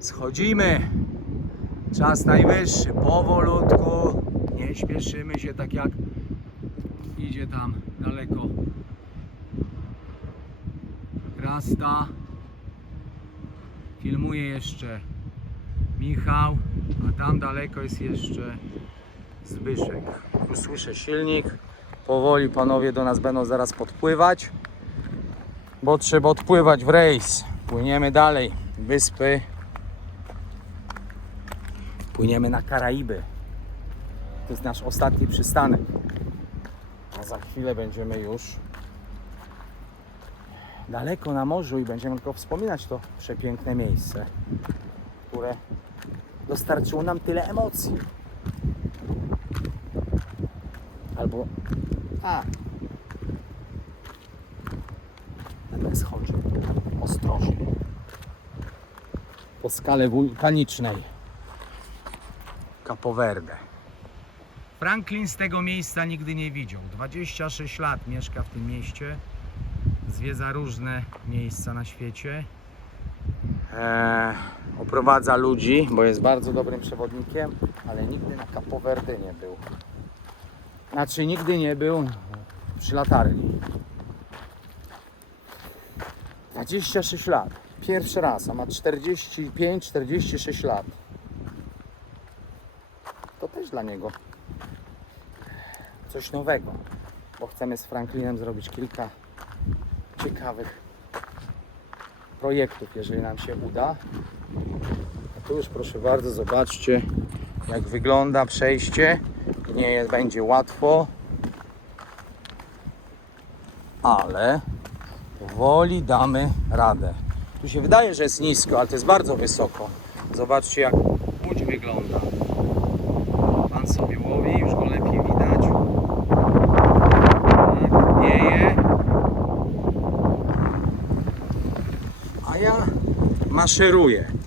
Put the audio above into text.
Schodzimy. Czas najwyższy. Powolutku. Nie śpieszymy się tak jak idzie tam daleko. Rasta. Filmuje jeszcze Michał, a tam daleko jest jeszcze Zbyszek. Tu słyszę silnik. Powoli panowie do nas będą zaraz podpływać, bo trzeba odpływać w rejs. Płyniemy dalej. Wyspy. Płyniemy na Karaiby. To jest nasz ostatni przystanek. A za chwilę będziemy już daleko na morzu i będziemy tylko wspominać to przepiękne miejsce, które dostarczyło nam tyle emocji. Albo. A. Będę schodził. Ostrożnie. Po skale wulkanicznej. Capo Verde. Franklin z tego miejsca nigdy nie widział. 26 lat mieszka w tym mieście. Zwiedza różne miejsca na świecie. Eee, oprowadza ludzi, bo jest bardzo dobrym przewodnikiem, ale nigdy na Capo Verde nie był. Znaczy nigdy nie był przy latarni. 26 lat. Pierwszy raz, a ma 45-46 lat. Też dla niego coś nowego, bo chcemy z Franklinem zrobić kilka ciekawych projektów, jeżeli nam się uda. A tu już proszę bardzo, zobaczcie jak wygląda przejście. Nie będzie łatwo, ale powoli damy radę. Tu się wydaje, że jest nisko, ale to jest bardzo wysoko. Zobaczcie jak łódź wygląda. A ja maszeruję.